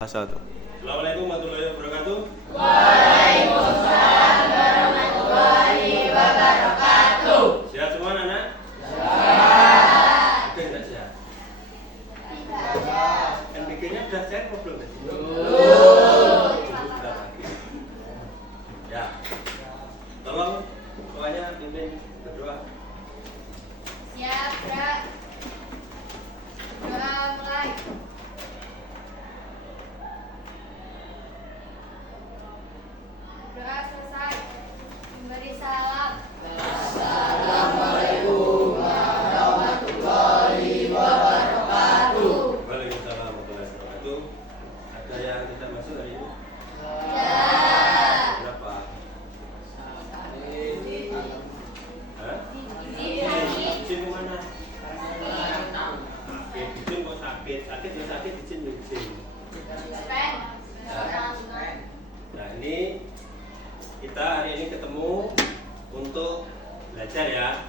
Satu. Assalamualaikum warahmatullahi wabarakatuh. Waalaikumsalam warahmatullahi wabarakatuh. Sehat semua anak? Sehat. Oke, tidak sehat? NPK-nya sudah sehat atau belum? Belum. Sudah lagi. Ya. Tolong semuanya pimpin berdoa. Siap, Kak. Doa mulai. Doa selesai. Memberi salam. Assalamualaikum warahmatullahi wabarakatuh. Waalaikumsalam warahmatullahi wabarakatuh. Ada yang tidak masuk hari ini? Ya. Kenapa? Hah? Izin kemana? Sakit, izin kok sakit? Sakit ya sakit, izin ya izin. Pen. Nah ini kita hari ini ketemu untuk belajar ya.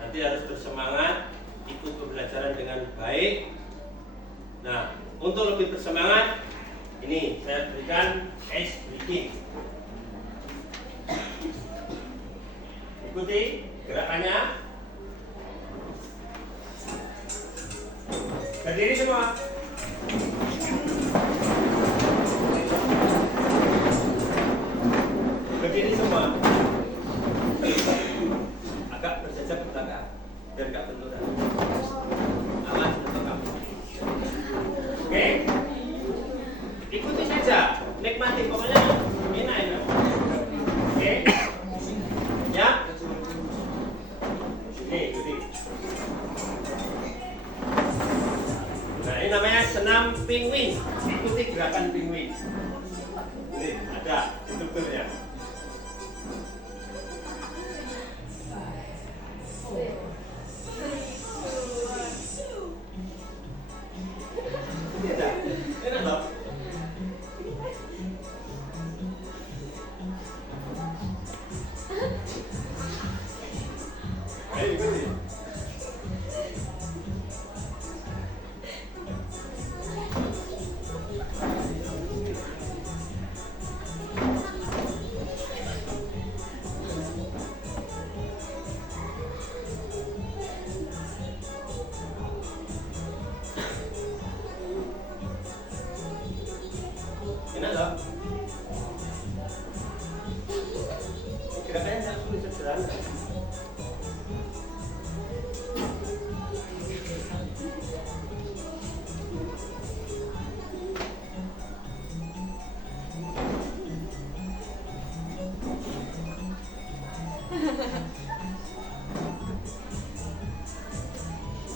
Nanti harus bersemangat, ikut pembelajaran dengan baik. Nah untuk lebih bersemangat, ini saya berikan ice breaking. Ikuti gerakannya. Berdiri semua. Berdiri semua. Agak berjajar ke belakang biar gak benturan. Awas bentuk kamu. Oke. Ikuti saja, nikmati pokoknya enak ya. Oke. Ya. Ini ikuti. Nah ini namanya senam penguin. Ikuti gerakan penguin. Ini ada strukturnya. Enak loh. Ayo ikuti. Enak loh. Gerakannya sangat sulit sederhana.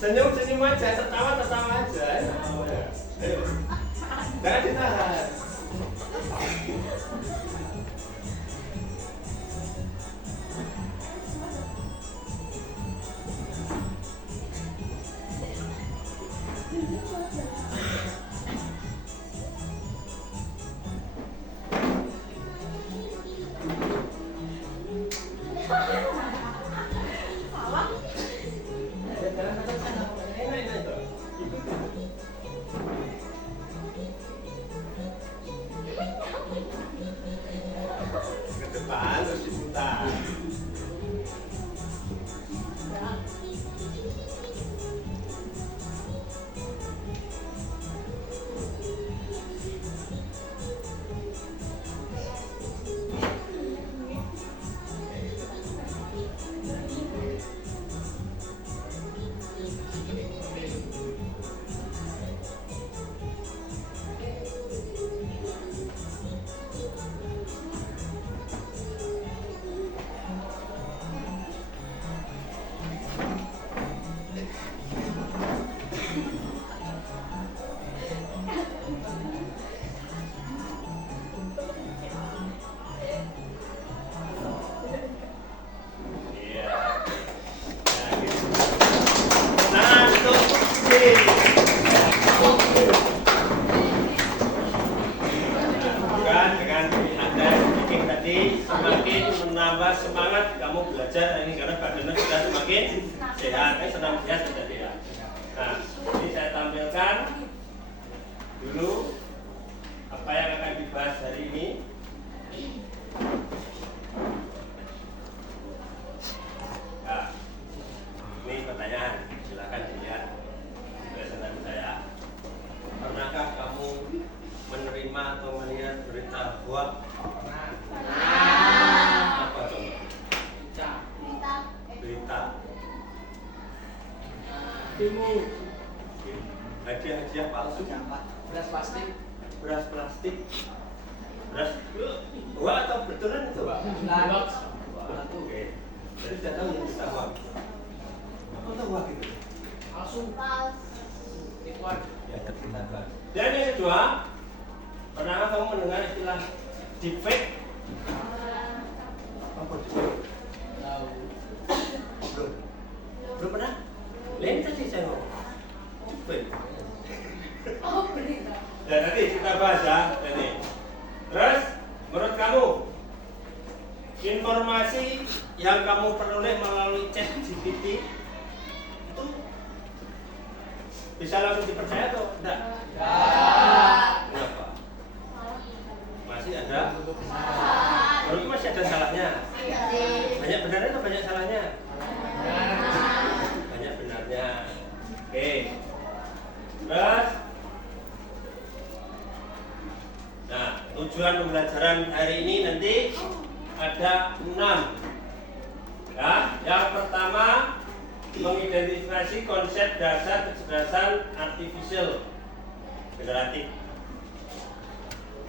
Senyum-senyum aja, tertawa-tertawa aja. Ayo. Jangan ditahan. Enak itu. Ke depan terus diputar. Iya. Nah, gitu. Nah, itu sih. Bukan dengan Anda bikin tadi semakin menambah semangat kamu belajar ini karena badannya sudah semakin sehat, senam sehat sudah ya. Nah, ini saya tampilkan dulu pernah atau melihat berita hoax? Apa coba? Berita. Hadiah palsu. Beras plastik. Beras plastik. Beras hoax atau betulan itu, Pak? Hoax. Oke. Jadi sudah tahu ya berita hoax. Apa itu hoax itu? Palsu. Tipuan. Ya, kita bahas. Dan yang kedua, pernah kamu mendengar istilah deepfake? Apa deepfake? Tahu. Belum. Belum pernah? Lain tadi saya ngomong. Deepfake. Oh, berita. Dan nanti kita bahas ya, ini. Terus, menurut kamu, informasi yang kamu peroleh melalui chat GPT itu bisa langsung dipercaya atau enggak? Kenapa? Masih ada? Menurutku masih ada salahnya. Banyak benarnya atau banyak salahnya? Banyak benarnya. Oke. Terus, nah, tujuan pembelajaran hari ini nanti ada 6. Ya, yang pertama mengidentifikasi konsep dasar kecerdasan artificial generatif.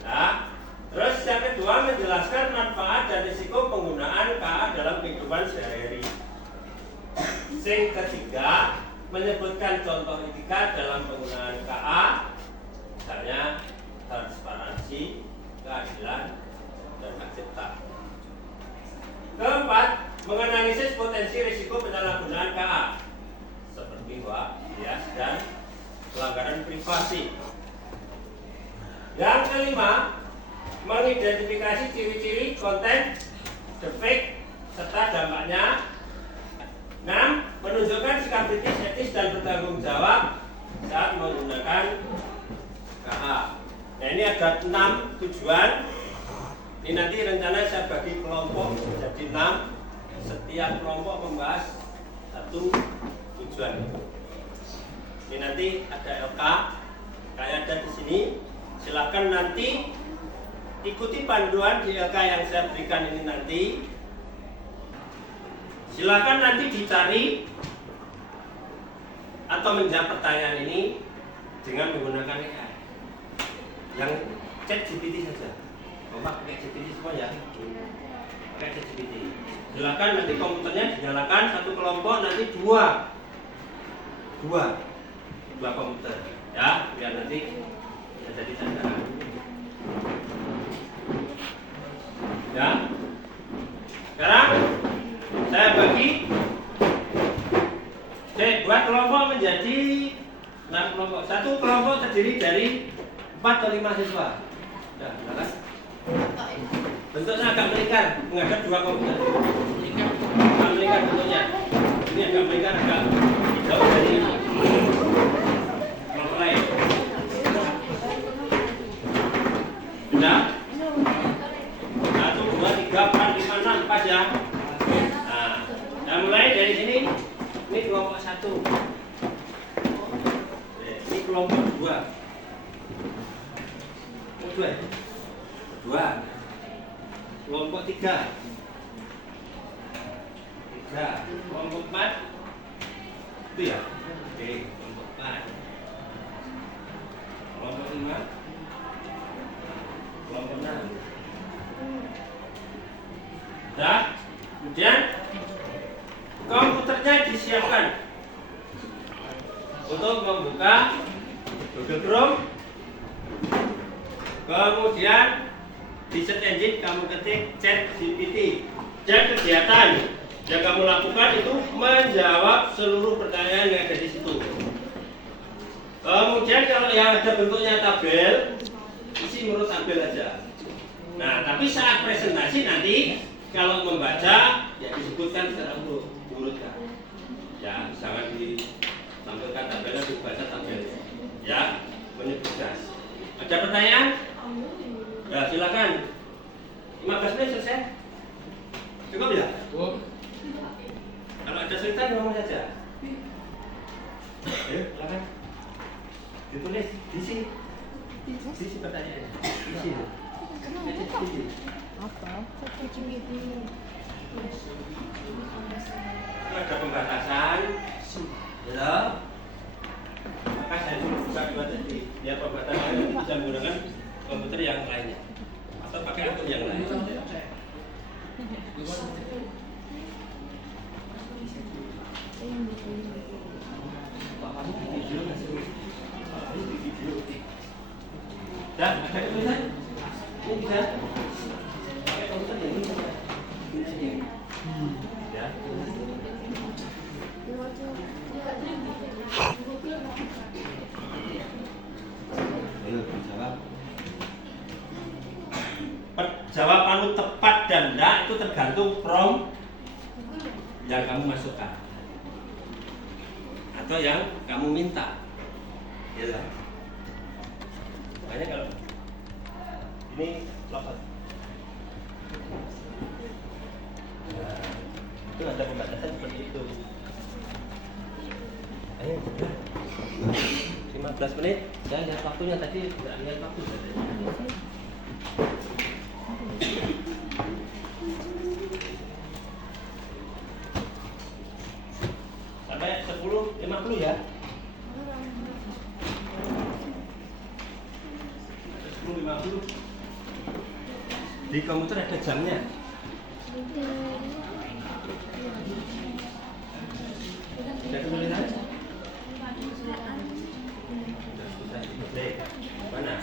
Ya, terus yang kedua menjelaskan manfaat dan risiko penggunaan KA dalam kehidupan sehari-hari. Yang ketiga menyebutkan contoh etika dalam penggunaan KA, misalnya transparansi, keadilan, dan hak cipta. Keempat, menganalisis potensi risiko penyalahgunaan KA seperti hoax, bias, dan pelanggaran privasi. Yang kelima, mengidentifikasi ciri-ciri konten deepfake serta dampaknya. 6. Menunjukkan sikap kritis, etis, dan bertanggung jawab saat menggunakan KA. Nah, ini ada 6 tujuan. Ini nanti rencana saya bagi kelompok jadi 6. Setiap kelompok membahas satu tujuan. Ini nanti ada LK, kayak ada di sini. Silakan nanti ikuti panduan di LK yang saya berikan ini nanti. Silakan nanti dicari atau menjawab pertanyaan ini dengan menggunakan AI. Yang chat GPT saja. Bapak pakai GPT semua ya? Pakai chat GPT. Silakan nanti komputernya dinyalakan satu kelompok nanti dua komputer ya biar nanti bisa jadi tanda ya. Sekarang saya bagi dua kelompok menjadi 6 kelompok. Satu kelompok terdiri dari 4 atau 5 siswa. Ya, silakan. Bentuknya agak melingkar, menghadap dua komputer. Agak melingkar bentuknya. Ini agak melingkar, agak jauh dari kelompok lain. Sudah? 1, 2, 3, 4, 5, 6, pas ya. Nah, kita mulai dari sini. Ini kelompok 1. Ini kelompok 2. Kelompok 2. Kelompok 3. Kelompok 4. Itu ya? Oke, kelompok 4. Kelompok 5. Kelompok 6. Nah, kemudian komputernya disiapkan untuk membuka Google Chrome. Kemudian di search engine kamu ketik chat GPT. Dan kegiatan yang kamu lakukan itu menjawab seluruh pertanyaan yang ada di situ. Kemudian kalau yang ada bentuknya tabel, isi menurut tabel aja. Nah, tapi saat presentasi nanti kalau membaca ya disebutkan secara urut ya. Ya, jangan ditampilkan tabelnya, dibaca tabelnya. Ya, menyebutkan. Ada pertanyaan? Ya, silakan. 15 menit selesai. Cukup ya? Cukup. Kalau ada cerita ngomong saja. Ayo, silakan. Ditulis di sini. Isi pertanyaannya. Isi. Apa? Ada pembatasan, ya. Maka saya suruh buka dua tadi. Biar pembatasan itu bisa menggunakan komputer yang lainnya atau pakai akun yang lain. Dan ada tulisan ini bisa pakai komputer yang ini ya. Jawaban tepat dan enggak itu tergantung prompt yang kamu masukkan atau yang kamu minta, ya. Makanya kalau ini lokat, nah, itu ada pembatasan seperti itu. Ayo sudah 15 menit. Saya lihat waktunya tadi, tidak lihat waktu tadi. Sampai 10.50 ya. 10.50. Di komputer ada jamnya. Sudah tulisan? Mana?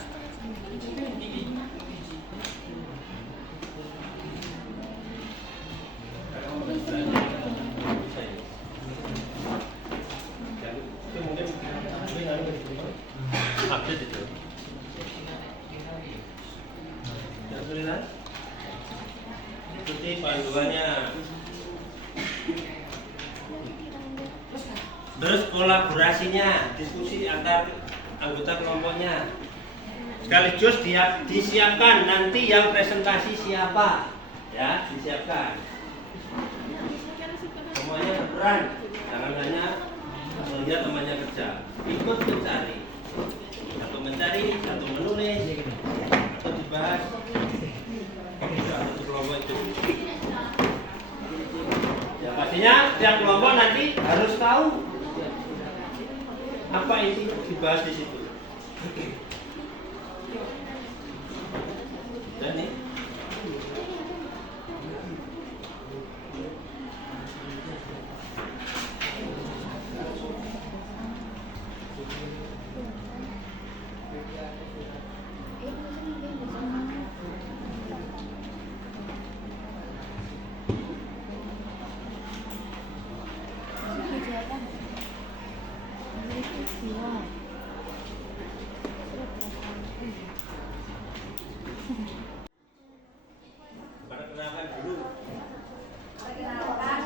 Update itu. Sudah tulisan? Ikuti panduannya. Terus kolaborasinya, diskusi antar anggota kelompoknya. Sekaligus disiapkan nanti yang presentasi siapa, ya, disiapkan. Semuanya berperan, jangan hanya melihat temannya kerja. Ikut mencari, atau menulis, atau dibahas. Satu kelompok itu. Ya pastinya tiap kelompok nanti harus tahu apa isi dibahas di situ. Dan nih. Perkenalkan dulu. Perkenalkan,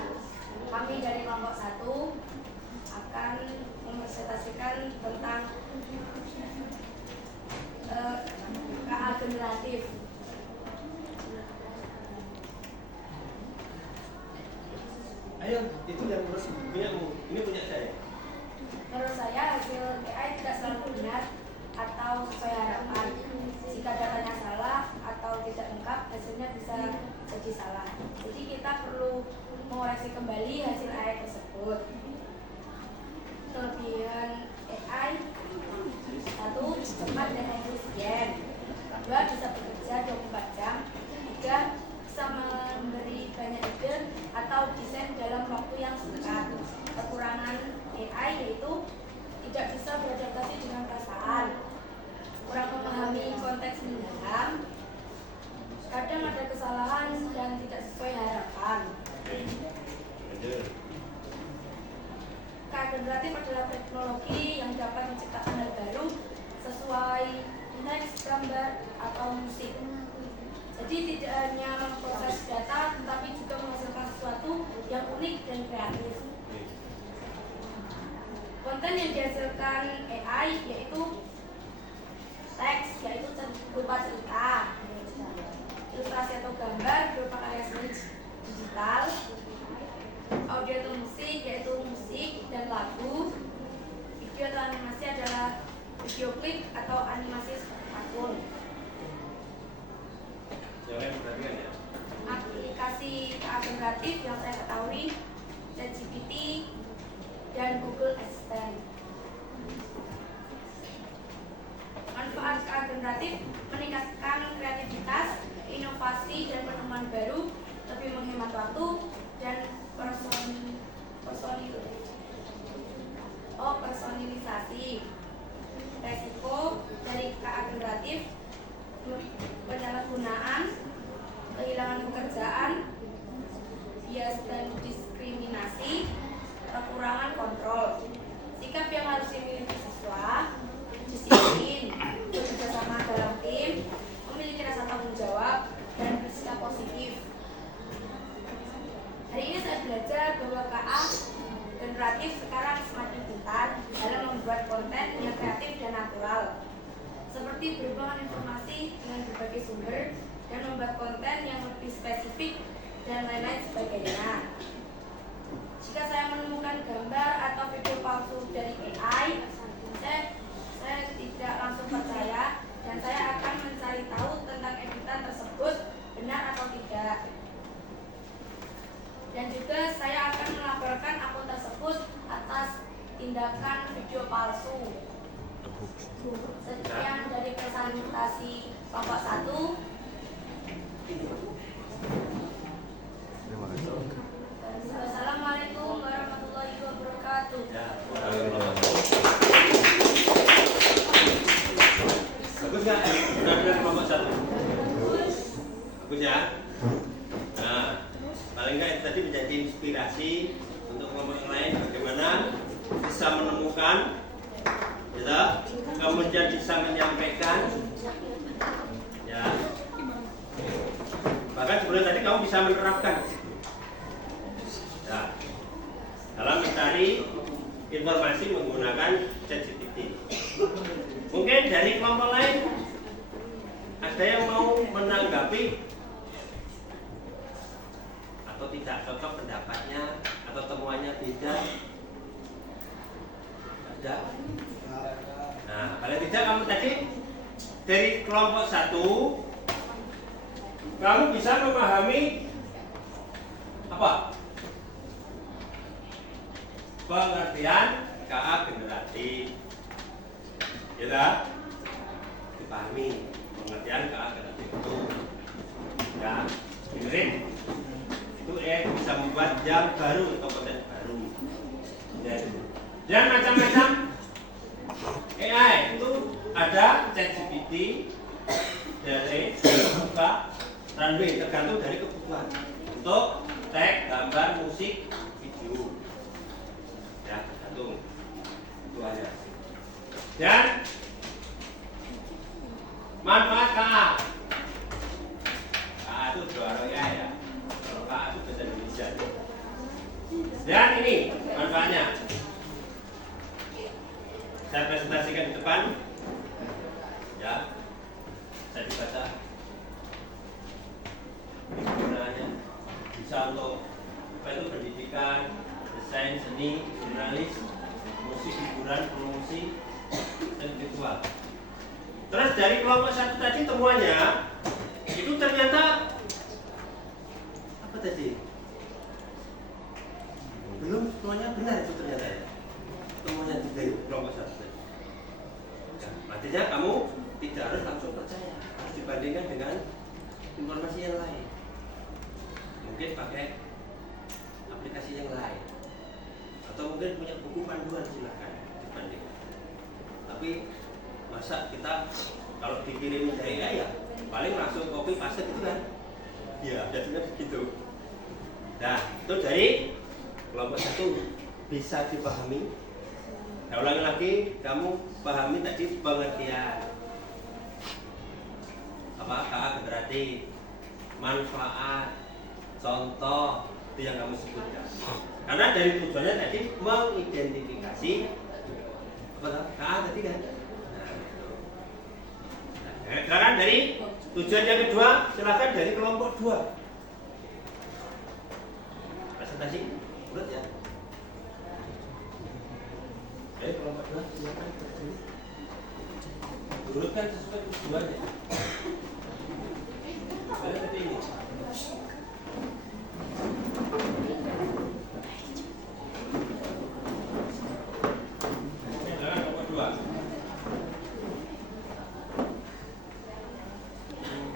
kami dari kelompok 1 akan mempresentasikan tentang KA generatif. Ayo, itu yang punyamu, ini punya saya. Menurut saya hasil AI tidak selalu benar atau sesuai harapan. Jika datanya salah atau tidak lengkap, hasilnya bisa jadi salah. Jadi kita perlu mengoreksi kembali hasil AI tersebut. Kelebihan AI: 1. Cepat dan efisien. 2. Bisa bekerja 24 jam. 3. Bisa memberi banyak ide atau desain dalam waktu yang singkat. Kekurangan AI yaitu tidak bisa beradaptasi dengan perasaan, kurang memahami konteks mendalam, kadang ada kesalahan dan tidak sesuai harapan. KA generatif adalah teknologi yang dapat menciptakan hal baru sesuai teks, gambar, atau musik. Jadi tidak hanya memproses data, tetapi juga menghasilkan sesuatu yang unik dan kreatif. Konten yang dihasilkan AI yaitu teks, yaitu berupa cerita, ilustrasi atau gambar berupa karya seni digital, audio atau musik yaitu musik dan lagu, video atau animasi adalah video klip atau animasi kreatif yang saya ketahui ChatGPT dan Google Assistant. Manfaat KA generatif meningkatkan kreativitas, inovasi dan penemuan baru, lebih menghemat waktu dan personalisasi. Resiko dari KA generatif: penyalahgunaan, kehilangan pekerjaan, bias dan diskriminasi, kekurangan kontrol. Sikap yang harus dimiliki siswa: disiplin, bekerja sama dalam tim, memiliki rasa tanggung jawab, dan bersikap positif. Hari ini saya belajar bahwa KA generatif sekarang semakin pintar dalam membuat konten yang kreatif dan natural, seperti berhubungan informasi dengan berbagai sumber dan membuat konten yang lebih spesifik dan lain-lain sebagainya. Jika saya menemukan gambar atau video palsu dari AI, saya tidak langsung percaya dan saya akan mencari tahu tentang editan tersebut benar atau tidak. Dan juga saya akan melaporkan akun tersebut atas tindakan video palsu. Sekian dari presentasi kelompok 1. Assalamualaikum warahmatullahi wabarakatuh. Bagus nggak? Benar-benar kelompok 1. Bagus ya. Nah, paling nggak itu tadi menjadi inspirasi untuk kelompok yang lain bagaimana bisa menemukan, ya, kemudian bisa menyampaikan, ya. Bahkan sebelum tadi kamu bisa menerapkan, ya, dalam mencari informasi menggunakan ChatGPT. Mungkin dari kelompok lain ada yang mau menanggapi atau tidak cocok pendapatnya atau temuannya beda? Ada? Nah, kalau tidak kamu tadi dari kelompok 1 kamu bisa memahami apa? Pengertian KA generatif. Ya, dipahami pengertian KA generatif itu. Ya, dengerin. Itu bisa membuat jam baru atau konten baru. Ya. Dan macam-macam AI itu ada ChatGPT, dari buka runway tergantung dari kebutuhan untuk teks, gambar, musik, video. Ya, tergantung itu aja. Dan manfaat KA. KA itu dua ya. Kalau KA itu bahasa Indonesia. Dan ini manfaatnya. Saya presentasikan di depan. Ya. Saya dibaca. Gunanya bisa untuk apa itu pendidikan, desain, seni, jurnalis, musik, hiburan, promosi, dan virtual. Terus dari kelompok 1 tadi temuannya itu ternyata apa tadi? Belum semuanya benar itu ternyata ya. Temuannya dari kelompok 1 tadi. Nah, artinya kamu tidak harus langsung percaya, harus dibandingkan dengan informasi yang lain. Mungkin pakai aplikasi yang lain, atau mungkin punya buku panduan, silakan dibandingkan. Tapi masa kita kalau dikirim dari AI ya paling langsung copy paste gitu kan? Ya, jadinya begitu. Nah, itu dari kelompok 1 bisa dipahami. Saya ulangi lagi, kamu pahami tadi pengertian apa KA generatif, manfaat, contoh itu yang kamu sebutkan. Karena dari tujuannya tadi mengidentifikasi apa KA tadi kan. Nah, sekarang dari tujuan yang kedua, silakan dari kelompok 2. Presentasi, urut ya. Dari kelompok 2 silakan. Urutkan sesuai tujuannya. Seperti ini.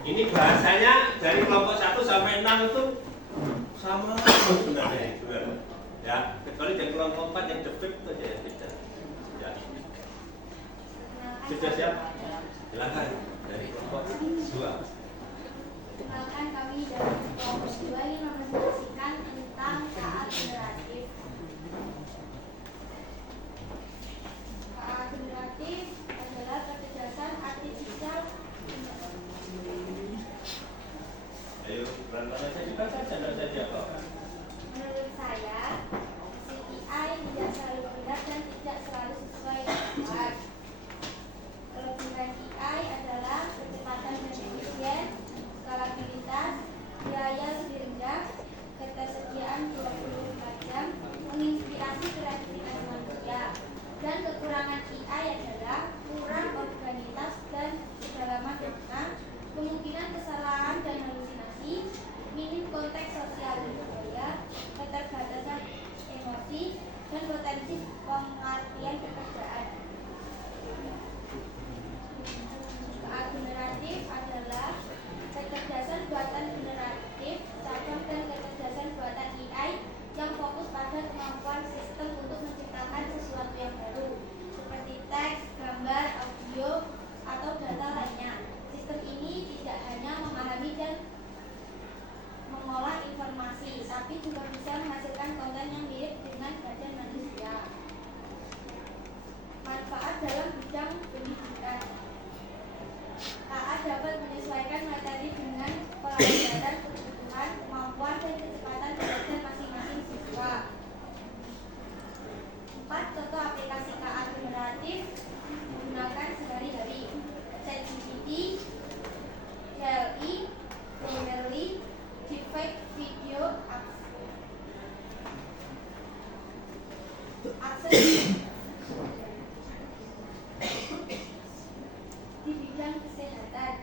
Ini bahasanya dari kelompok 1 sampai 6 itu sama sebenarnya. Ya, kecuali dari kelompok 4 yang defect itu aja yang beda. Ya. Sudah siap? Silakan dari kelompok 2. Perkenalkan, kami dari kelompok 2 ingin mempresentasikan tentang KA generatif. KA generatif adalah kecerdasan artifisial. Ayo, pelan-pelan saja dibaca saja kok. Menurut saya, CPI tidak selalu benar dan tidak selalu sesuai dengan. Kelebihan AI adalah kecepatan dan efisien, skalabilitas, biaya lebih rendah, ketersediaan 24 jam, menginspirasi kreativitas manusia. Dan kekurangan AI adalah kurang organitas dan kedalaman makna, kemungkinan kesalahan dan halusinasi, minim konteks sosial budaya, keterbatasan emosi, dan potensi pengertian pekerjaan. KA generatif adalah kecerdasan buatan generatif, cabang dan kecerdasan buatan AI yang fokus pada kemampuan sistem untuk menciptakan sesuatu yang baru, seperti teks, gambar, audio, atau data lainnya. Sistem ini tidak hanya memahami dan mengolah informasi, tapi juga bisa menghasilkan konten yang mirip dengan badan manusia. Manfaat dalam bidang pendidikan. KA dapat menyesuaikan materi dengan pelajaran, kebutuhan, kemampuan, dan kecepatan belajar masing-masing siswa. 4 contoh aplikasi KA generatif digunakan sehari-hari: ChatGPT, DALL-E, Grammarly, Deepfake Video, akses di bidang kesehatan,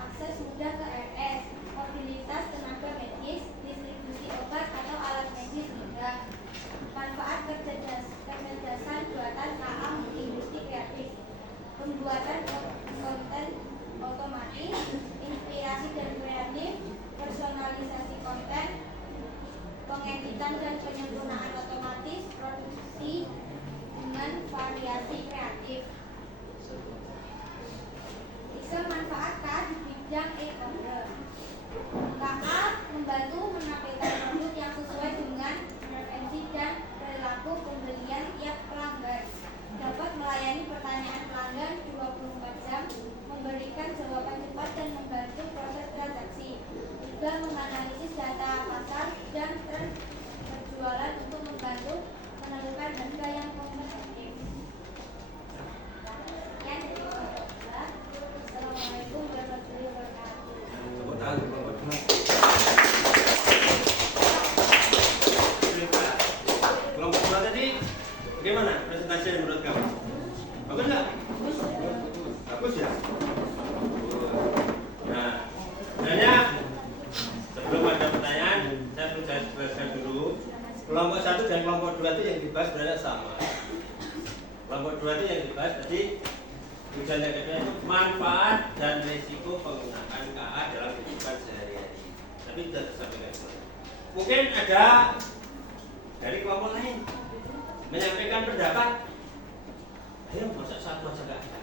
akses mudah ke RS, mobilitas tenaga medis, distribusi obat atau alat medis juga. Manfaat kecerdasan buatan KA multi-industri kreatif, pembuatan konten otomatis, inspirasi dan kreatif, personalisasi konten, pengeditan dan penyempurnaan otomatis, produksi dengan variasi kreatif. Bisa manfaat KA di bidang e-commerce. KA membantu menampilkan produk yang sesuai dengan preferensi dan perilaku pembelian tiap pelanggan. Dapat melayani pertanyaan pelanggan 24 jam, memberikan jawaban cepat dan membantu proses transaksi. Juga menganalisis data pasar dan tren berjualan untuk membantu menentukan harga yang kompetitif. Sekian dari kelompok 2. Assalamualaikum warahmatullahi wabarakatuh. Tepuk tangan untuk kelompok 2. Kelompok 2 tadi bagaimana presentasinya menurut kamu? Bagus nggak? Bagus ya? Nah, sebenarnya sebelum ada pertanyaan, saya perlu jelaskan dulu. Kelompok 1 dan kelompok 2 itu yang dibahas sebenarnya sama. Kelompok 2 itu yang dibahas tadi tujuan yang kedua itu manfaat dan risiko penggunaan KA dalam kehidupan sehari-hari. Tapi sudah tersampaikan. Mungkin ada dari kelompok lain menyampaikan pendapat. Ayo masa satu aja nggak ada.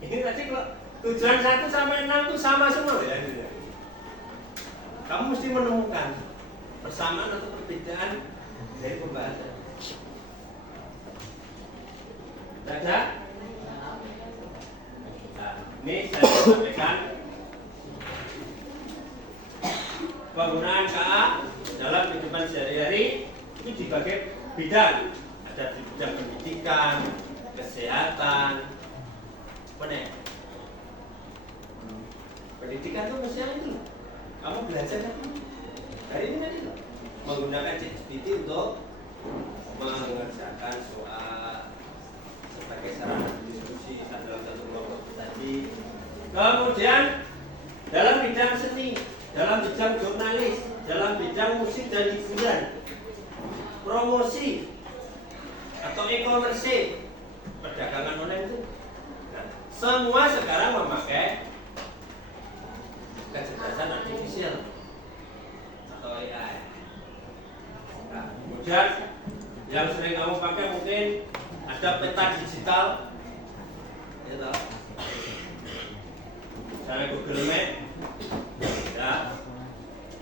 Ini tadi kalau tujuan 1 sampai 6 itu sama semua ya. Kamu mesti menemukan persamaan atau perbedaan dari pembahasan. Tidak ada? Nah, ini saya sampaikan penggunaan KA dalam kehidupan sehari-hari itu dibagi bidang. Ada di bidang pendidikan, kesehatan, mana ya? Pendidikan itu misalnya itu kamu belajar hari ini tadi menggunakan ChatGPT untuk mengerjakan soal sebagai sarana diskusi dalam satu kelompok tadi. Kemudian dalam bidang seni, dalam bidang jurnalis, dalam bidang musik dan hiburan, promosi atau e-commerce, perdagangan online itu. Nah, semua sekarang memakai kecerdasan artifisial atau AI. Nah, kemudian yang sering kamu pakai mungkin ada peta digital, ya toh? Misalnya Google Map, ya.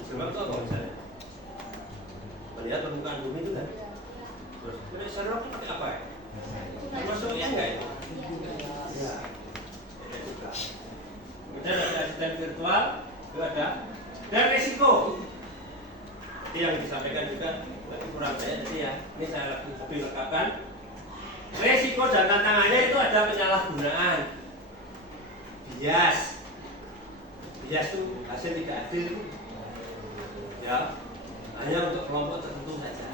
Google Map itu apa misalnya? Melihat permukaan bumi itu kan. Terus, serok itu apa ya? Termasuk ya enggak itu? Ya. Ada juga. Kemudian ada asisten virtual, itu ada. Dan resiko. Itu yang disampaikan juga kurang banyak tadi ya. Ini saya lebih lengkapkan. Resiko dan tantangannya itu ada penyalahgunaan, bias itu hasil tidak adil, ya, hanya untuk kelompok tertentu saja.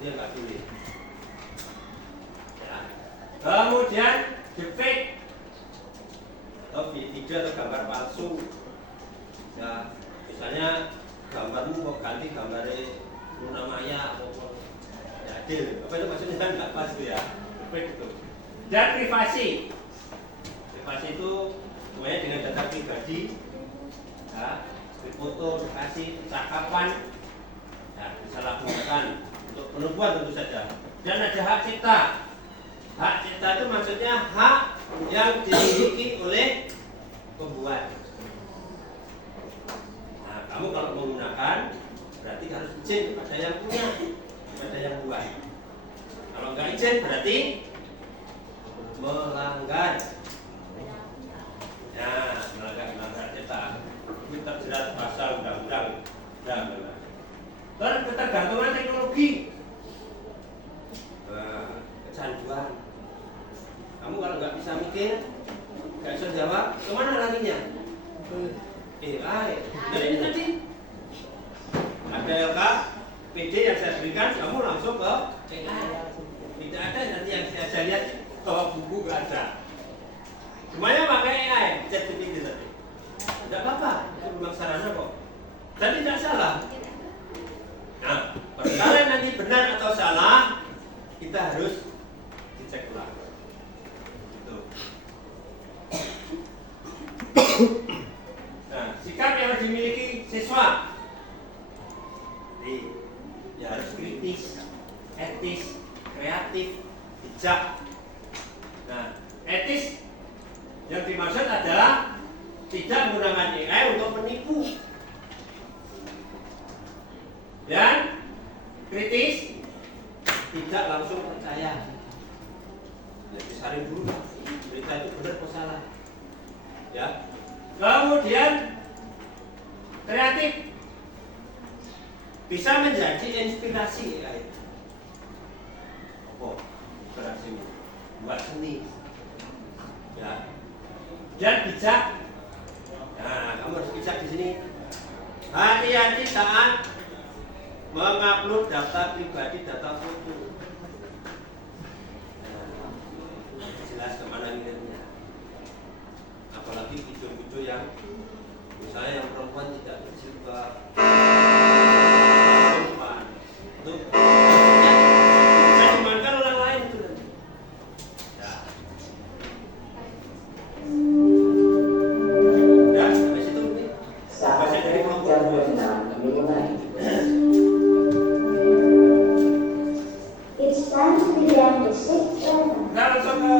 Ini nggak boleh. Ya. Kemudian deepfake atau video atau gambar palsu, ya, misalnya gambarmu mau ganti gambar Luna Maya atau adil, apa itu maksudnya kan nggak pas tuh ya, deepfake itu. Dan privasi itu semuanya dengan data pribadi, ya, foto, lokasi, percakapan, ya, disalahgunakan untuk penipuan tentu saja. Dan ada hak cipta. Hak cipta itu maksudnya hak yang dimiliki oleh pembuat. Nah, kamu kalau menggunakan berarti harus izin kepada yang punya, kepada yang buat. Kalau nggak izin berarti melanggar. Ya, melanggar cipta. Itu terjerat pasal undang-undang. Dan ketergantungan teknologi. Kecanduan. Kamu kalau nggak bisa mikir, nggak bisa jawab, kemana larinya? AI. Jadi ini tadi ada LK, PD yang saya berikan, kamu langsung ke AI. Tidak ada nanti yang saya lihat kalau buku nggak ada. Semuanya pakai AI, ChatGPT tadi. Tidak apa-apa, itu memang sarana kok. Dan tidak salah. Nah, perkara nanti benar atau salah, kita harus dicek ulang. Gitu. Nah, sikap yang harus dimiliki siswa, ya harus kritis, etis, kreatif, bijak. Nah, etis yang dimaksud adalah tidak menggunakan AI untuk menipu. Dan kritis, tidak langsung percaya. Jadi saring dulu, berita itu benar atau salah. Ya. Kemudian kreatif, bisa menjadi inspirasi AI. Oh, inspirasi buat seni. Ya. Dan bijak. Nah, kamu harus bijak di sini. Hati-hati saat mengupload data pribadi, data foto. Nah, jelas kemana ngirimnya. Apalagi video-video yang misalnya yang perempuan tidak berjilbab, itu bisa dimakan orang lain itu nanti. Ya. Udah sampai situ nih. Baca dari kelompok 2. It's time to begin the sixth lesson. Nah, langsung ke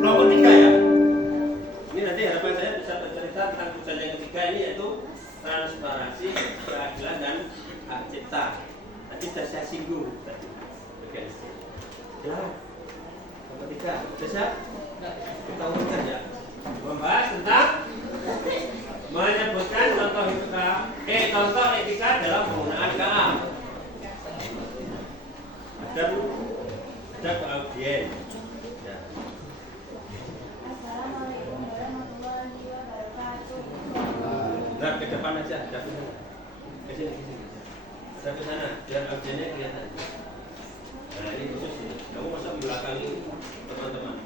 kelompok 3 ya. Ini nanti harapan saya bisa bercerita tentang tujuan yang ketiga ini, yaitu transparansi, keadilan dan hak cipta. Tadi sudah saya singgung tadi. Oke. Ya. Kelompok 3. Bisa kita urutkan ya. Membahas tentang menyebutkan contoh etika dalam penggunaan KA. Dan ada ke audien. Ya. Assalamualaikum warahmatullahi wabarakatuh. Nah, ke depan aja, ada ke sana. Ke sini. Ada ke sana, biar audiennya kelihatan. Nah, ini khusus ini. Kamu masuk di belakang ini, teman-teman.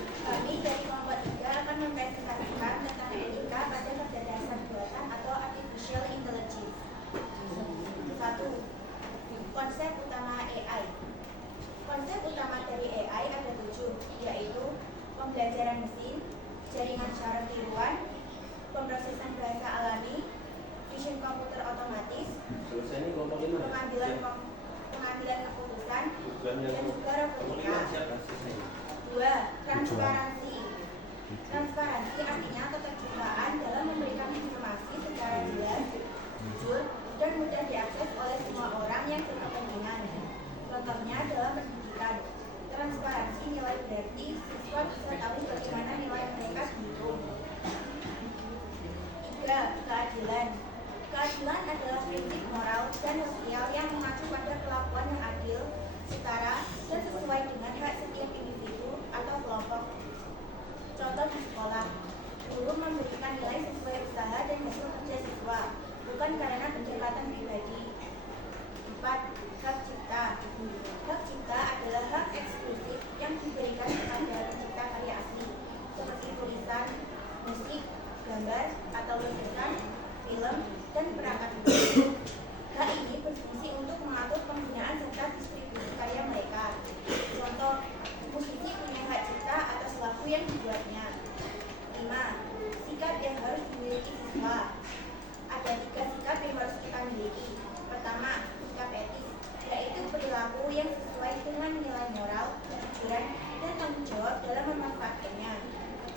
Kami dari kelompok 3 akan mempresentasikan tentang etika pada kecerdasan buatan atau artificial intelligence. 1. Konsep utama AI. Konsep utama dari AI ada 7, yaitu pembelajaran mesin, jaringan syaraf tiruan, pemrosesan bahasa alami, vision komputer otomatis, Selesai ini kelompok 5 ya? pengambilan keputusan, Tujuannya dan juga kelompok 5 robotika. siapa? Selesai. 2. Transparansi. Transparansi artinya keterbukaan dalam memberikan informasi secara jelas, jujur, dan mudah diakses oleh semua orang yang berkepentingan. Contohnya dalam pendidikan, transparansi nilai berarti siswa bisa tahu bagaimana nilai mereka dihitung. 3. Keadilan. Keadilan adalah prinsip moral dan sosial yang mengacu pada perlakuan yang adil, setara, dan sesuai dengan hak setiap individu atau kelompok. Contoh di sekolah, guru memberikan nilai sesuai usaha dan hasil kerja siswa, bukan karena pendekatan pribadi. 4. Hak cipta. Hak cipta adalah hak eksklusif yang diberikan kepada pencipta karya asli, seperti tulisan, musik, gambar, atau lukisan, film, dan perangkat lunak. Hak ini berfungsi untuk mengatur penggunaan serta distribusi karya mereka. Contoh, musisi punya hak cipta atas lagu yang dibuatnya. 5. Sikap yang harus dimiliki siswa. Ada 3 sikap yang harus kita miliki. Pertama, sikap etis, yaitu perilaku yang sesuai dengan nilai moral, kejujuran, dan tanggung jawab dalam memanfaatkannya.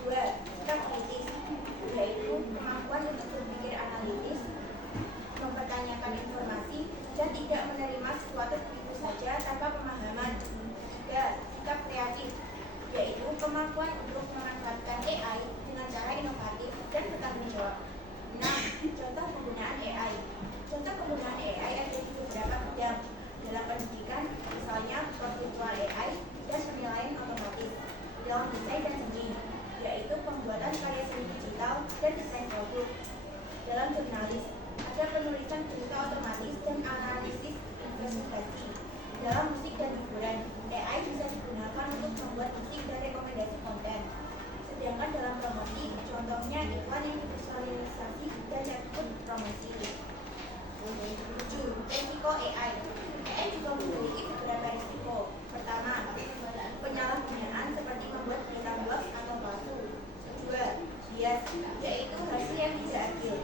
2. Sikap kritis, yaitu kemampuan untuk berpikir analitis, mempertanyakan informasi, dan tidak menerima sesuatu begitu saja tanpa pemahaman. 3. Sikap kreatif, yaitu kemampuan untuk memanfaatkan AI dengan cara inovatif dan bertanggung jawab. 6. Contoh penggunaan AI. Contoh penggunaan AI ada di beberapa bidang. Dalam pendidikan, misalnya virtual AI dan penilaian otomatis. Dalam desain dan seni, yaitu pembuatan karya seni digital dan desain produk. Dalam jurnalis, ada penulisan berita otomatis dan analisis investigasi. Dalam musik dan hiburan, AI bisa digunakan untuk membuat musik dan rekomendasi konten. Sedangkan dalam promosi, contohnya iklan yang divisualisasi dan output promosi. 7. Risiko AI. AI juga memiliki beberapa risiko. Pertama, penyalahgunaan seperti membuat berita hoax atau palsu. 2. Bias, yaitu hasil yang tidak adil.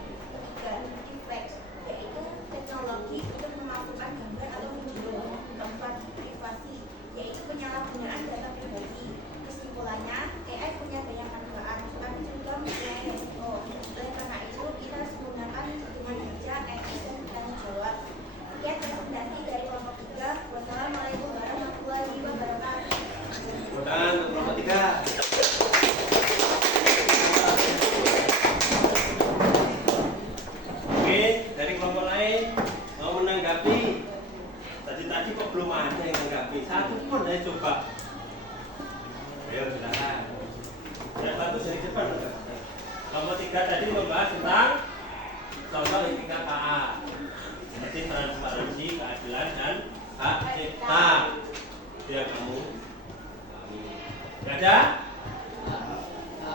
3. Defect, yaitu teknologi untuk memalsukan gambar atau video. 4. Privasi, yaitu penyalahgunaan data pribadi. Kesimpulannya, AI punya banyak manfaat, tapi juga mempunyai risiko. Oleh karena itu, kita harus menggunakan dengan bijak, etis, dan bertanggung jawab. Sekian presentasi dari kelompok 3. Wassalamualaikum warahmatullahi wabarakatuh. Kemudian kelompok 3. Oke, dari kelompok lain mau menanggapi? Tadi kok belum ada yang menanggapi? Satu pun saya coba. Ayo silakan. Yang satu dari depan. Kelompok 3 tadi membahas tentang contoh etika KA. Seperti transparansi, keadilan, dan hak cipta. Itu yang kamu pahami. Gak ada?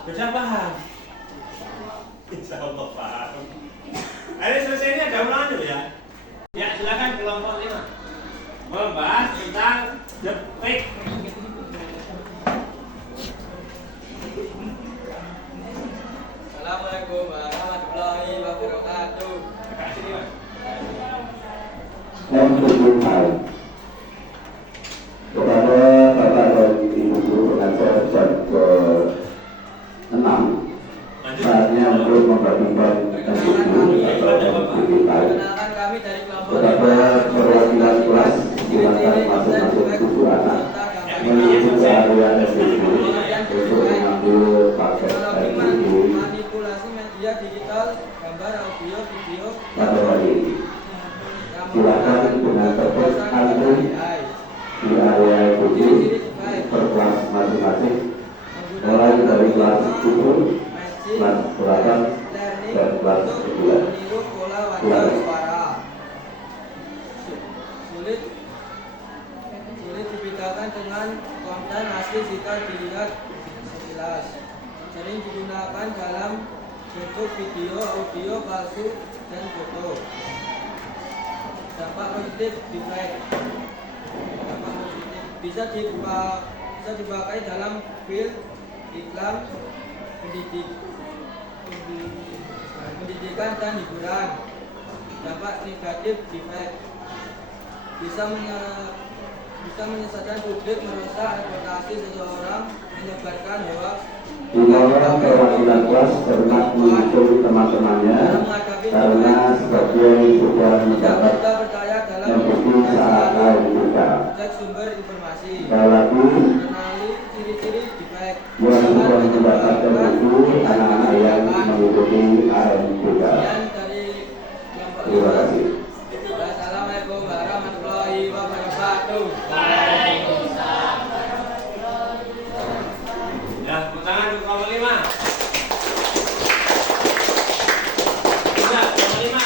Bisa paham? Insya Allah paham. Ayo selesai ini ada ulangan dulu ya. Ya silakan kelompok 5 membahas tentang defect. Assalamualaikum warahmatullahi wabarakatuh. Kakak sini Mas. Yang kedua, kepada Bapak dan Ibu Guru pengajar jam ke-6, saatnya untuk membagikan buku atau pendidikan Perkenalkan kami dari kelompok kepada perwakilan kelas. Silakan masing-masing buku anak menuju ke area SDG untuk mengambil paket SDG manipulasi media digital, gambar, audio, video, pada hari ini. Silakan dengan tertib antri di area SDG per kelas masing-masing, mulai dari kelas 10, kelas 8, dan kelas 9. meniru pola wajah Silakan. suara. Sulit dibedakan dengan konten asli jika dilihat sekilas. Sering digunakan dalam bentuk video, audio palsu, dan foto. Dampak positif defect. Dampak positif bisa dipakai dalam film, iklan, pendidikan dan hiburan. Dampak negatif defek bisa menyesatkan publik, merusak reputasi seseorang, menyebarkan hoax. Himbauan perwakilan kelas pernah menghubungi teman-temannya karena sebagian sudah Tidak mendapat mudah percaya dalam yang saat juga. cek sumber informasi. Sekali lagi, Kenali ciri-ciri defek. yang sudah mendapatkan buku anak-anak yang mengikuti AMBK. Kemudian dari kelompok Terima 5. kasih. Assalamualaikum warahmatullahi wabarakatuh. Ya, tepuk tangan untuk kelompok 5. Sudah, kelompok 5.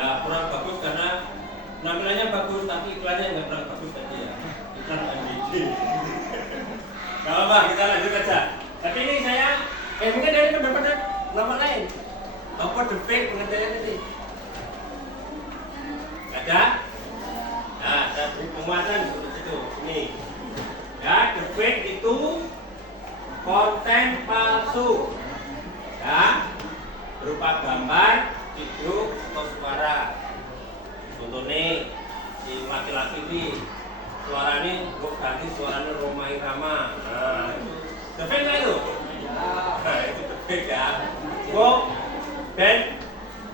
Ya, kurang bagus karena penampilannya bagus, tapi iklannya nggak kurang bagus tadi ya. Iklan MBD. Gak apa-apa, kita lanjut aja. Tapi ini saya, mungkin dari pendapat kelompok lain. Apa defek pengertiannya tadi? Ada? Nah, saya beri penguatan seperti itu. Ini. Ya, defek itu konten palsu. Ya, berupa gambar, video, atau suara. Contohnya, si laki-laki ini suaranya gue ganti suaranya Roma Irama. Nah, itu defek nggak itu? Nah, itu defek ya. Kok dan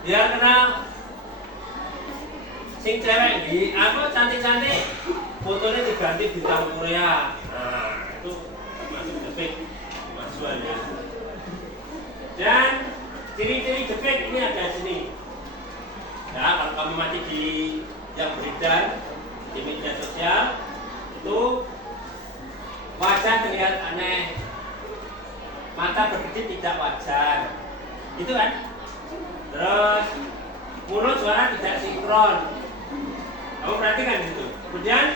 dia kenal sing cewek di apa cantik-cantik fotonya diganti bintang Korea. Nah, itu masuk defek masukannya. Dan ciri-ciri defek ini ada di sini. Ya, kalau kamu mati di yang beredar di media sosial itu wajah terlihat aneh, mata berkedip tidak wajar, itu kan? Terus mulut suara tidak sinkron. Kamu perhatikan itu. Kemudian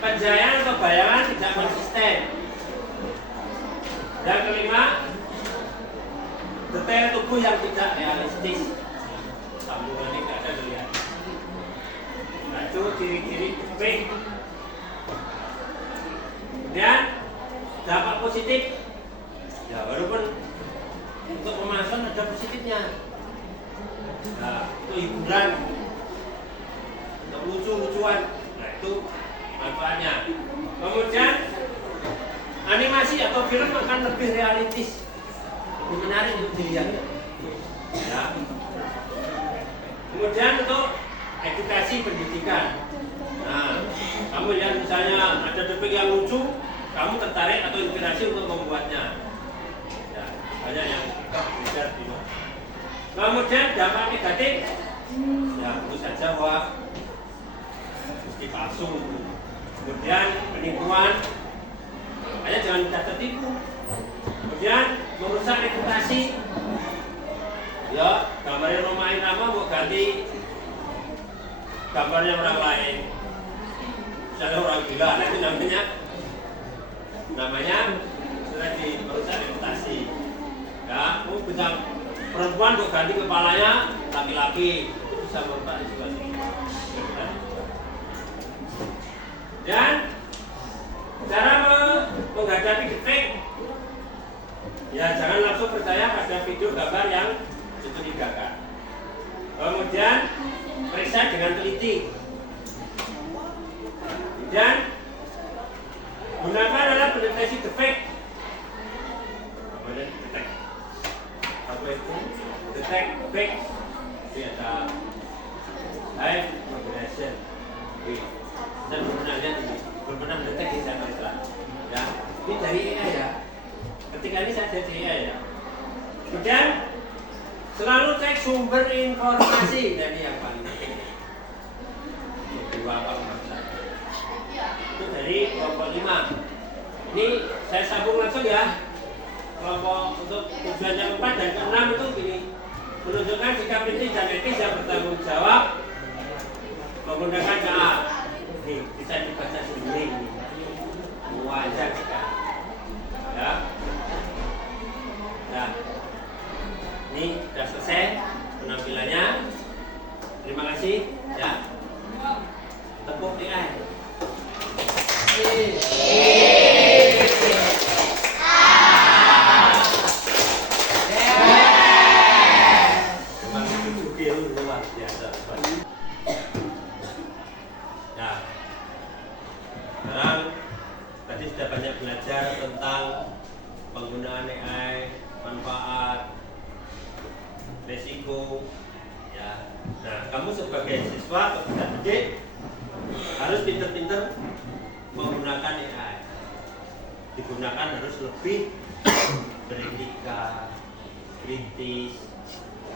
penjayaan atau bayangan tidak konsisten. Yang kelima, detail tubuh yang tidak realistis. Sambungannya tidak ada dilihat. Nah, itu ciri-ciri defek. Kemudian dampak positif. Ya, walaupun untuk pemasaran ada positifnya. Nah, itu hiburan, untuk lucu-lucuan. Nah, itu manfaatnya. Kemudian animasi atau film akan lebih realistis, lebih menarik untuk dilihat. Ya. Kemudian untuk edukasi pendidikan. Nah, kamu lihat misalnya ada defek yang lucu, kamu tertarik atau inspirasi untuk membuatnya. Ya, banyak yang beredar di luar. Kemudian dampak negatif, ya tentu saja hoax, bukti palsu. Kemudian penipuan, makanya jangan mudah tertipu. Kemudian merusak reputasi. Ya, gambarnya Roma Irama mau ganti gambarnya orang lain. Misalnya orang gila, nah itu namanya sudah merusak reputasi. Ya, bisa perempuan kok ganti kepalanya laki-laki, itu bisa merusak reputasi. Dan cara menghadapi defek, ya jangan langsung percaya pada video gambar yang mencurigakan. Kemudian periksa dengan teliti. Dan gunakan alat pendeteksi defek. Apa itu? Detect defect. Ini ada high progression. Saya belum pernah mendeteksi saya Islam. Ya, ini dari AI ya. Ketika ini saya jadi AI ya. Kemudian selalu cek sumber informasi dari yang paling penting. Itu dari kelompok 5. Ini saya sambung langsung ya. Kelompok untuk tujuan yang 4 dan ke-6 itu gini. Menunjukkan sikap kritis dan etis yang bertanggung jawab menggunakan cara. Nih, bisa dibaca sendiri. Wajar sekali. Ya. Nah, ini sudah selesai penampilannya. Terima kasih. Ya. Tepuk AI. sudah banyak belajar tentang penggunaan AI, manfaat, resiko, ya. Nah, kamu sebagai siswa atau peserta didik harus pinter-pinter menggunakan AI. Digunakan harus lebih beretika, kritis,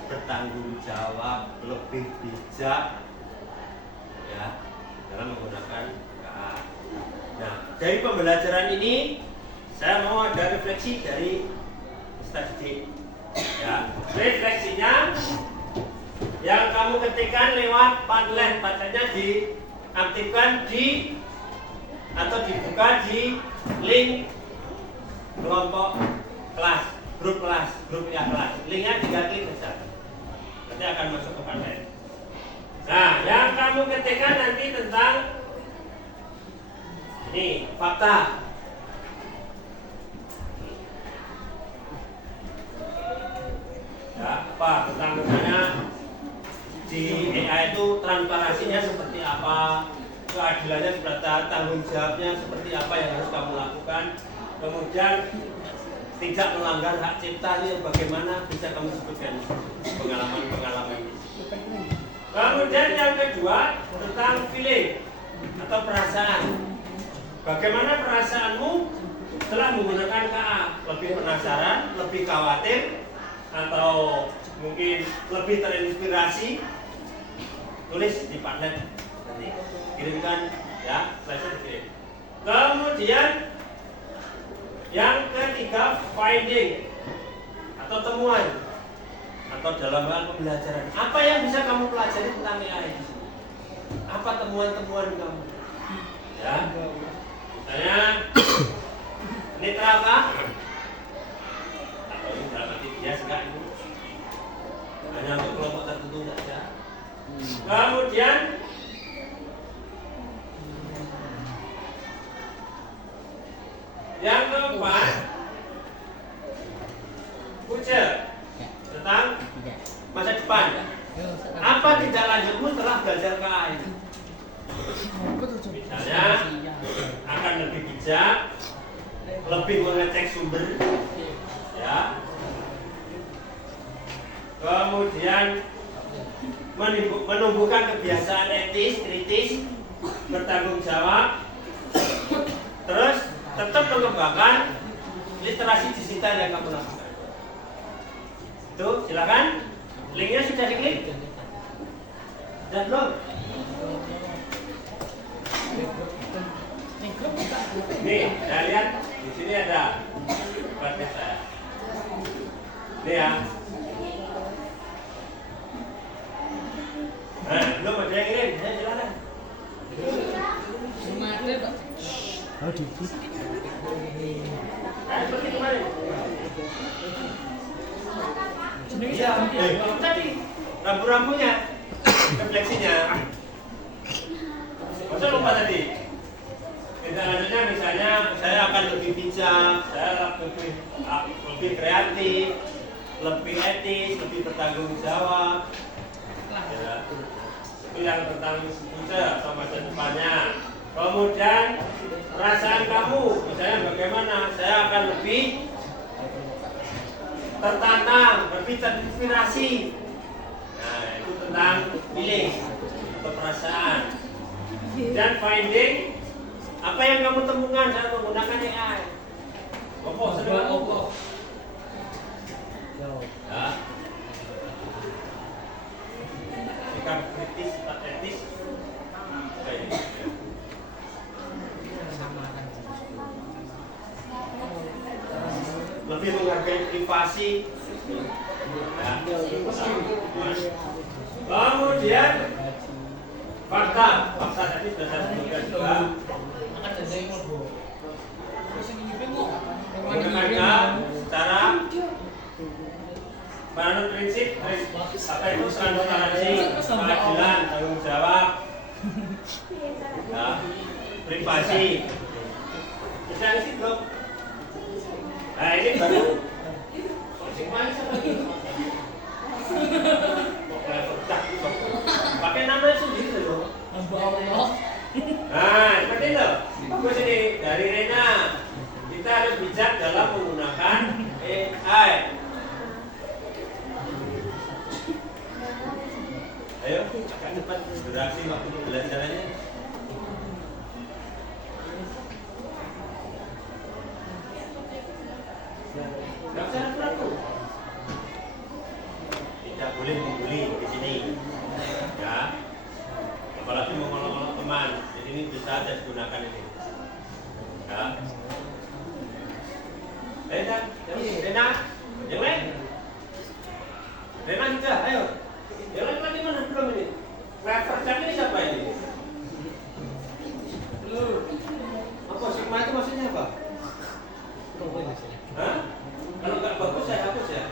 bertanggung jawab, lebih bijak, ya, dalam menggunakan KA. Nah, dari pembelajaran ini saya mau ada refleksi dari peserta didik. Ya, refleksinya yang kamu ketikkan lewat Padlet, Padletnya diaktifkan di atau dibuka di link kelompok kelas, grup ya kelas. Linknya 3 klik saja. Nanti akan masuk ke Padlet. Nah, yang kamu ketikkan nanti tentang ini fakta. Ya, apa tentang misalnya di AI itu transparansinya seperti apa, keadilannya seperti apa, tanggung jawabnya seperti apa yang harus kamu lakukan, kemudian tidak melanggar hak cipta ini bagaimana bisa kamu sebutkan pengalaman-pengalaman ini. Kemudian yang kedua tentang feeling atau perasaan. Bagaimana perasaanmu setelah menggunakan KA? Lebih penasaran, lebih khawatir, atau mungkin lebih terinspirasi? Tulis di Padlet nanti kirimkan ya, slide dikirim. Kemudian yang ketiga finding atau temuan atau dalam hal pembelajaran. Apa yang bisa kamu pelajari tentang AI di sini? Apa temuan-temuan kamu? Ya, misalnya netralkah? Atau ini berapa biasa enggak ini? Hanya untuk kelompok tertentu saja. Kemudian yang keempat, future tentang masa depan. Apa tindak lanjutmu setelah belajar KAI? Misalnya akan lebih bijak, lebih mengecek sumber, ya. Kemudian menumbuhkan kebiasaan etis, kritis, bertanggung jawab, terus tetap mengembangkan literasi digital yang kamu lakukan. Itu silakan, linknya sudah diklik dan belum? Nih, saya lihat di sini ada Padlet saya. Nih ya. Nah, belum ada yang kirim, saya silakan. Seperti kemarin. Iya, tadi rambu-rambunya, refleksinya. Masa lupa tadi? Tindak lanjutnya misalnya saya akan lebih bijak, saya lebih kreatif, lebih etis, lebih bertanggung jawab. Ya, itu yang tentang future atau masa depannya. Kemudian perasaan kamu, misalnya bagaimana? Saya akan lebih tertantang, lebih terinspirasi. Nah, itu tentang feeling atau perasaan. Dan finding, apa yang kamu temukan saat menggunakan AI? Opo, sedang opo. Ya. Sikap kritis, sikap etis. Lebih menghargai privasi. Ya. Kemudian fakta tadi sudah saya sebutkan juga. Menggunakan secara menurut prinsip apa itu transparansi, keadilan, tanggung jawab, ya, privasi. Kita isi belum? Nah ini baru. Pakai namanya sendiri loh. Nah seperti itu. Bagus ini dari Rena. kita harus bijak dalam menggunakan AI. Ayo, agak cepat beraksi waktu pembelajarannya. Nggak usah ragu-ragu. Tidak boleh membuli di sini, ya. Apalagi mengolok-olok teman. Jadi ini bisa aja digunakan ini. Ya. Rena, yang lain? Rena sudah, ayo. Yang lain lagi mana belum ini? Kerajaan ini siapa ini? Apa sigma itu maksudnya apa? Hah? Kalau nggak bagus saya hapus ya.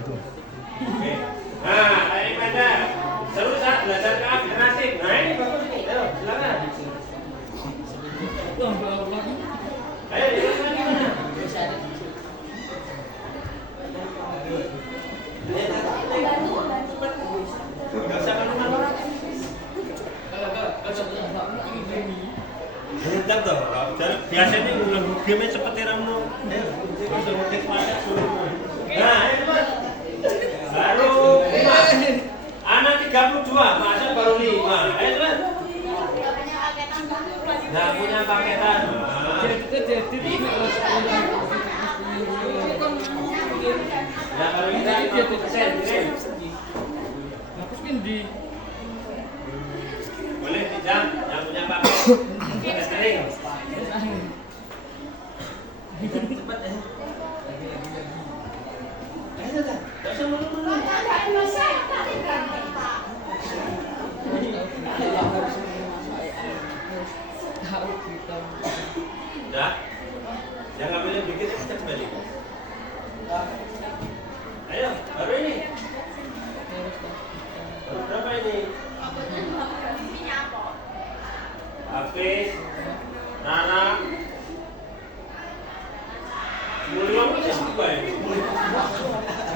Oke. Nah, ini pada seru saat belajar ke alternatif. Nah ini bagus nih. Ayo, silakan. Ayo, silakan gimana? Gak usah malu-malu. Bentar toh. Biasanya ngulang game seperti ramu. Ayo, bisa ngecek pada suruh. Nah, ayo teman. Baru 5. Anak 32, masa baru 5. Ayo teman. Nggak punya paketan. Nah, kalau kita 50%. Boleh tidak yang punya paket catering. Cepat ya. Ayo dah. Enggak usah mulu-mulu. Udah. Yang nggak boleh bikin kita balik. Ayo, baru ini. Baru berapa ini? Hafiz, Nana, Mulyo siapa ini?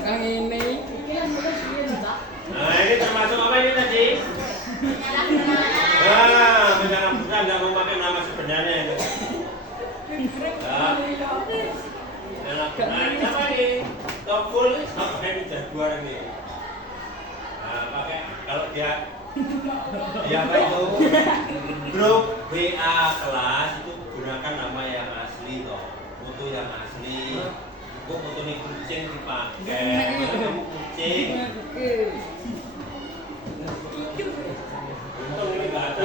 Kang ini. Nah ini termasuk apa ini tadi? Nah, jangan bukan nggak mau pakai nama sebenarnya itu. Nah, siapa ini? Topul, apa ini jaguar ini? Nah, pakai kalau dia apa itu? Grup WA kelas itu gunakan nama yang asli toh, foto yang asli. Kok foto nih kucing dipakai? Kamu kucing. Untung ini nggak ada.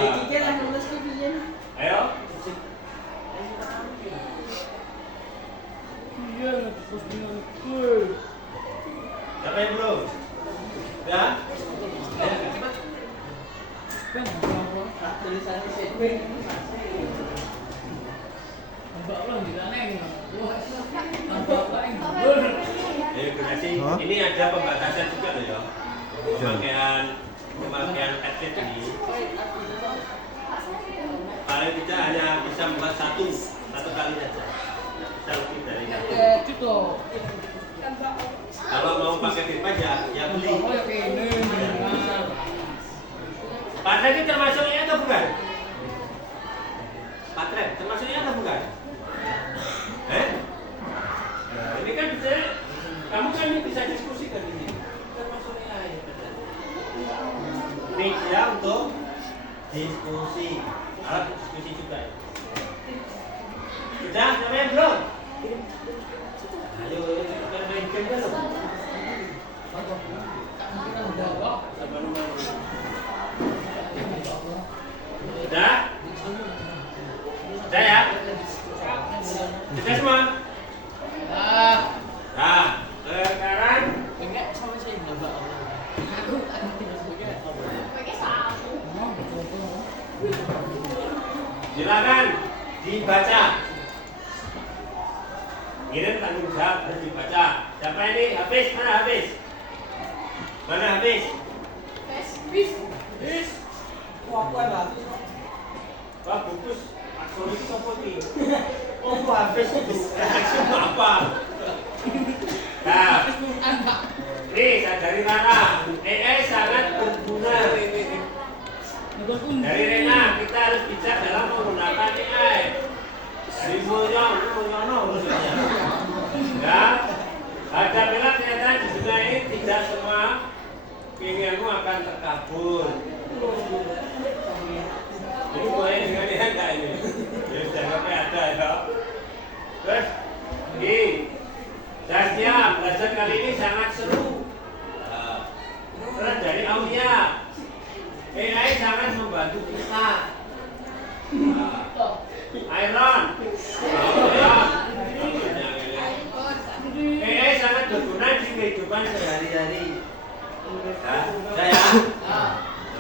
Ayo. Siapa yang belum? Ya? Ini ada pembatasan juga loh ya. Pemakaian headset ini. Paling tidak hanya bisa membuat satu kali saja. Bisa lebih dari satu. Kalau mau pakai pipa ya beli. Baterai itu termasuknya atau bukan? Baterai termasuknya atau bukan? Nah, ini kan bisa, kamu kan bisa diskusikan di sini. Termasuknya ya. Media untuk diskusi, alat diskusi juga. Sudah, sampai belum? Ayo, kita main game dulu. Sudah? Sudah ya? Sudah semua? Nah, sekarang silakan dibaca. Ngirim tanggung jawab harus dibaca. Siapa ini? Hafiz, mana Hafiz? Mana Hafiz? Hafiz. Wah, aku ada. Wah, bagus. Aksor itu apa sih? Oh, Hafiz itu. Hafiz apa? Nah, nih sadari Rara. AI sangat berguna. Dari Rena kita harus bicara dalam menggunakan AI. Dari Mulyono maksudnya. Ya, hadapilah kenyataan di dunia ini tidak semua keinginanmu akan terkabul. Ini boleh dengan dia enggak ini? Ya jangan ada ya. Terus, Zasya, belajar kali ini sangat seru. Terus dari Aulia, AI sangat membantu kita. Iron, AI sangat berguna di kehidupan sehari-hari. Ya.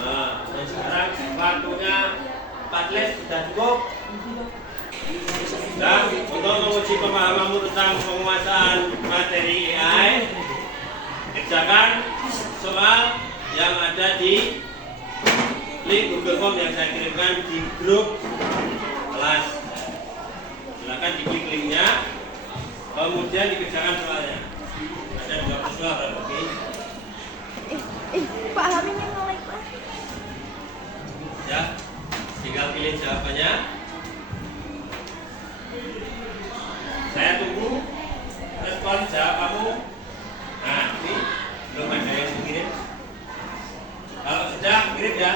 Nah, sekarang waktunya 4 les sudah cukup. Dan untuk menguji pemahamanmu tentang penguasaan materi AI, kerjakan soal yang ada di link Google Form yang saya kirimkan di grup kelas. Silakan diklik linknya, kemudian dikerjakan soalnya. Ada 20 soal berarti. Pak Amin yang nge-like, Pak. Ya, tinggal pilih jawabannya. Saya tunggu respon jawab kamu. Nah, ini belum ada yang dikirim. Kalau sudah, kirim ya.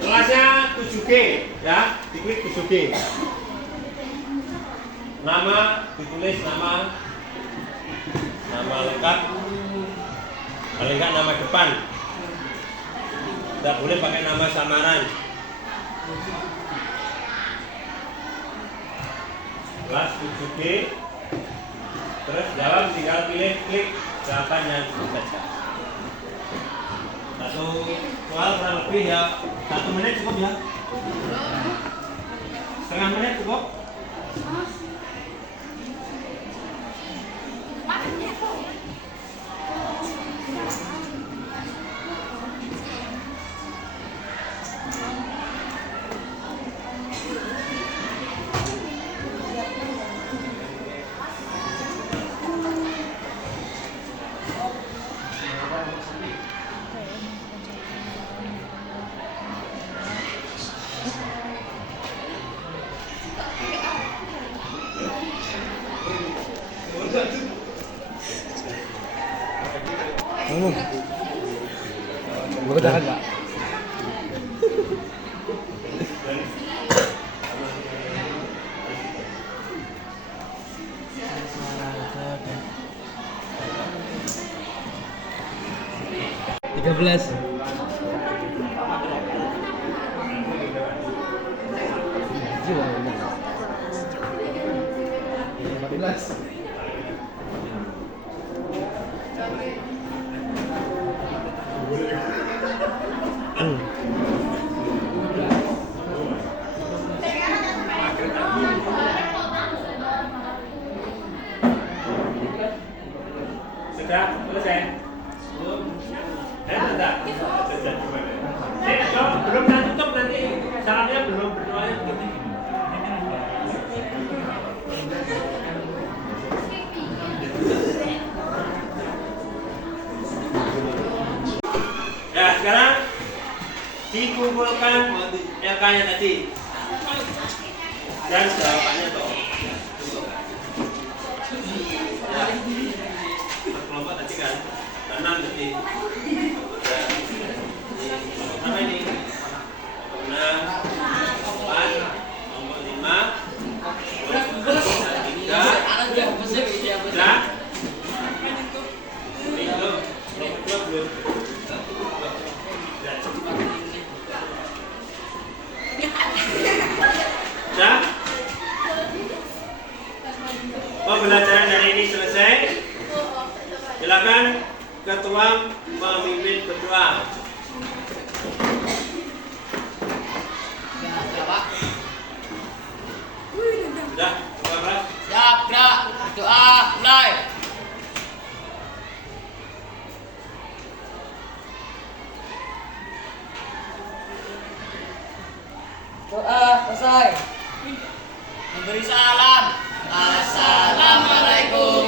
Kelasnya 7G ya, diklik 7G. Nama ditulis nama lengkap, paling enggak nama depan. Tidak boleh pakai nama samaran. Kelas 7G. Terus jawab, tinggal pilih klik jawabannya saja. Satu soal kurang lebih ya 1 menit cukup ya. Setengah menit cukup. Bertahan, Pak. Tiga belas. Sudah selesai? Belum. Sudah. Belum saya tutup nanti salamnya belum berdoanya begini. Ya sekarang dikumpulkan LK-nya tadi dan jawabannya toh. Ya, kelompok tadi kan 6 tadi. Ya, sama ini. Kelompok 6, 4, kelompok 5, kelompok 3, kelompok 2 belum. Sudah? Pembelajaran hari ini selesai. Silakan ketua memimpin berdoa. Sudah, Bapak. Siap, gerak. Doa, mulai. Doa selesai. Memberi salam. Assalamualaikum